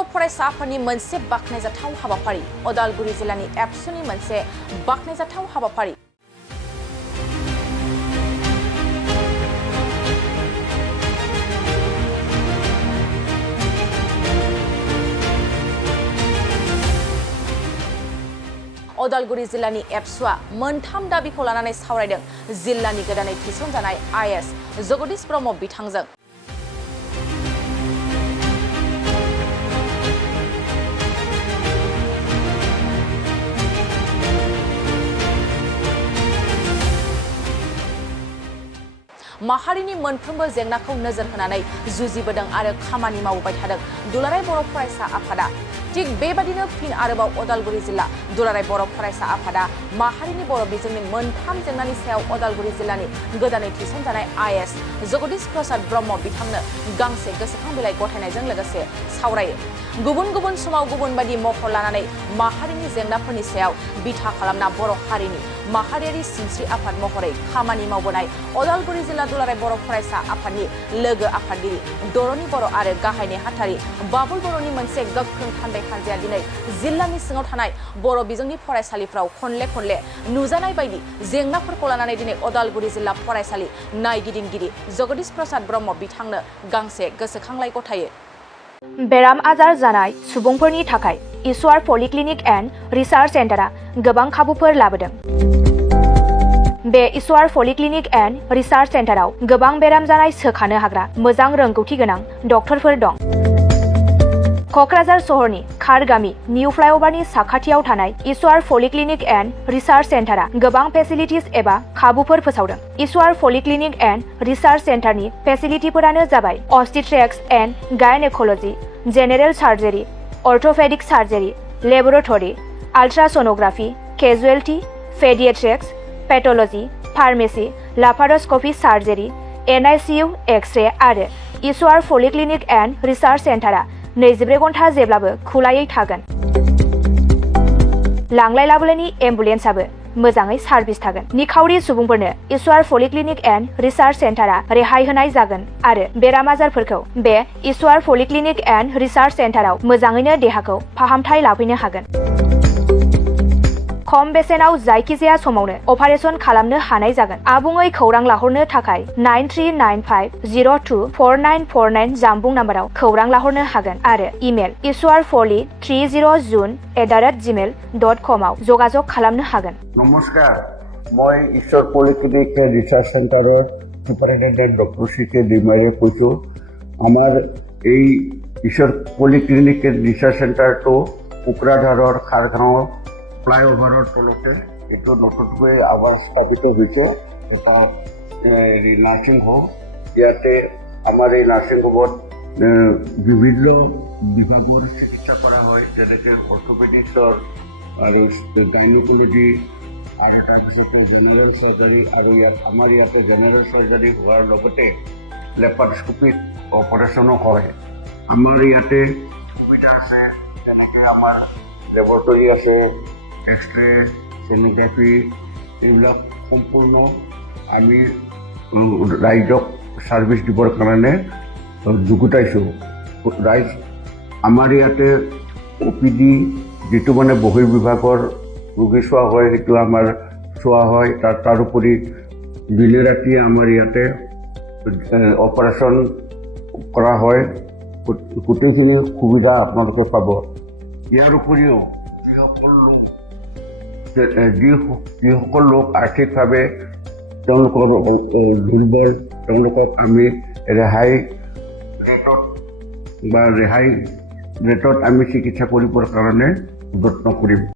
बर' फरायसा आफादनि मोनसे बाख्नायजाथाव हाबाफारि उदालगुरि जिल्लानि एबसुनि मोनसे बाख्नायजाथाव हाबाफारि उदालगुरि जिल्लानि एबसुआ मोनथाम दाबिखौ लानानै सावरायदों जिल्लानि गोदानै थिसनजानाय आइएस जगदीश ब्रह्म बिथांजों। माहारिनि मोनफ्रोमबो जेंनाखौ नोजोर होनानै जुजिबोदों आरो खामानि मावबाय थादों दुलाराय बर' फरायसा आफादा। थिग बेबादिनो फिन आरोबाव उदालगुरि जिल्ला दुलाराय बर' फरायसा आफादा माहारिनि बर' बिजोंनि मोनथाम जेंनानि सायाव उदालगुरि जिल्लानि गोदानै थिसनजानाय आइएस जगदीश प्रसाद ब्रह्म बिथांनो गांसे गोसोखां बिलाइ गथायनायजों लोगोसे सावरायो। गुबुन गुबुन समाव गुबुन बायदि महर लानानै माहारिनि जेंनाफोरनि सायाव बिथा खालामना बर' हारिनि माहारियारि सिनस्रि आफाद महरै खामानि मावबोनाय उदालगुरि जिल्ला दुलाराय बर' फरायसा आफादनि लोगो आफादगिरि दर'नि बर' आरो गाहाय नेहाथारि बाबुल बर'नि मोनसे गोख्रों थान्दै हानजाया दिनै जिल्लानि सिङाव थानाय बर' बिजोंनि फरायसालिफ्राव खनले नुजानाय बायदि जेंनाफोरखौ लानानै दिनै उदालगुरि जिल्ला फरायसालि नायगिदिंगिरि जगदीश प्रसाद ब्रह्म बिथांनो गांसे गोसोखांलाइ गथायो। बेराम आजार जानाय सुबुंफोरनि थाखाय इसवार पलिक्लिनिक एन्ड रिसार्च सेन्टारा गोबां खाबुफोर लाबोदों। बे इसवार पलिक्लिनिक एन्ड रिसार्च सेन्टाराव गोबां बेराम जानाय सोखानो हाग्रा मोजां रोंगौथि गोनां डक्टरफोर दं। क'क्राझार सहरनि खारगामि निउ फ्लाइअभारनि साखाथियाव थानाय इसवार पलिक्लिनिक एन्ड रिसार्च सेन्टारा गोबां फेसिलिटिज एबा खाबुफोर फोसावदों। इसवार पलिक्लिनिक एन्ड रिसार्च सेन्टारनि फेसिलिटिफोरानो जाबाय obstetrics and gynaecology, general surgery, orthopaedic surgery, laboratory, ultrasonography, casualty, paediatrics, pathology, pharmacy, laparoscopy surgery, NICU, x-ray आरो इसवार पलिक्लिनिक एन्ड रिसार्च सेन्टारा 24 घन्टा जेब्लाबो खुलायै थागोन। लांलाय लाबोलायनि एम्बुलेन्सआबो मोजाङै सार्भिस थागोन। निखावरि सुबुंफोरनो इसवार पलिक्लिनिक एन्ड रिसार्च सेन्टारा रेहाय होनाय जागोन आरो बेराम आजारफोरखौ बे इसवार पलिक्लिनिक एन्ड रिसार्च सेन्टाराव मोजाङैनो देहाखौ फाहामथाय लाफैनो हागोन। खम बेसेनाव जायखिजाया समावनो अपारेशन खालामनो हानाय जागोन। आबुङै खौरां लाहरनो थाखाय 9395024949 जानबुं नाम्बाराव खौरां लाहरनो हागोन आरो इमेल iswarpoli30june@gmail.com आव जगाजग खालामनो हागोन। नमस्कार, মই ঈশ্বৰ পলিক্লিনিক ৰিচাৰ্চ চেণ্টাৰৰ সুপাৰিনটেণ্ডেণ্ট ডক্টৰ CK ডিমাৰীয়ে কৈছোঁ। আমাৰ এই ঈশ্বৰ পলিক্লিনিক ৰিচাৰ্চ চেণ্টাৰটো কোকৰাঝাৰৰ খাৰগাঁৱৰ ফ্লাইঅভাৰৰ তলতে এইটো নতুনকৈ আৱাজ স্থাপিত হৈছে এটা নাৰ্ছিং হোম। ইয়াতে আমাৰ এই নাৰ্ছিং হোমত বিভিন্ন বিভাগৰ চিকিৎসা কৰা হয়, যেনেকৈ অৰ্থ'পেডিক্সৰ আৰু গাইনক'লজি আৰু তাৰপিছতে জেনেৰেল চাৰ্জাৰী আৰু আমাৰ ইয়াতে জেনেৰেল চাৰ্জাৰী হোৱাৰ লগতে লেপাৰোস্কোপিক অপাৰেশ্যনো হয়। আমাৰ ইয়াতে সুবিধা আছে, যেনেকৈ আমাৰ লেবৰেটৰী আছে, এক্স-ৰে, ছ'ন'গ্ৰাফি, এইবিলাক সম্পূৰ্ণ আমি ৰাইজক ছাৰ্ভিচ দিবৰ কাৰণে যুগুতাইছোঁ। ৰাইজ আমাৰ ইয়াতে OPD যিটো মানে বহিৰ্বিভাগৰ ৰোগী চোৱা হয় সেইটো আমাৰ চোৱা হয়। তাৰোপৰি দিনে ৰাতিয়ে আমাৰ ইয়াতে অপাৰেশ্যন কৰা হয়। গোটেইখিনি সুবিধা আপোনালোকে পাব। ইয়াৰ উপৰিও যিসকল লোক আৰ্থিকভাৱে তেওঁলোকৰ দুৰ্বল, তেওঁলোকক আমি ৰেহাই ৰেটত আমি চিকিৎসা কৰিবৰ কাৰণে যত্ন কৰিম।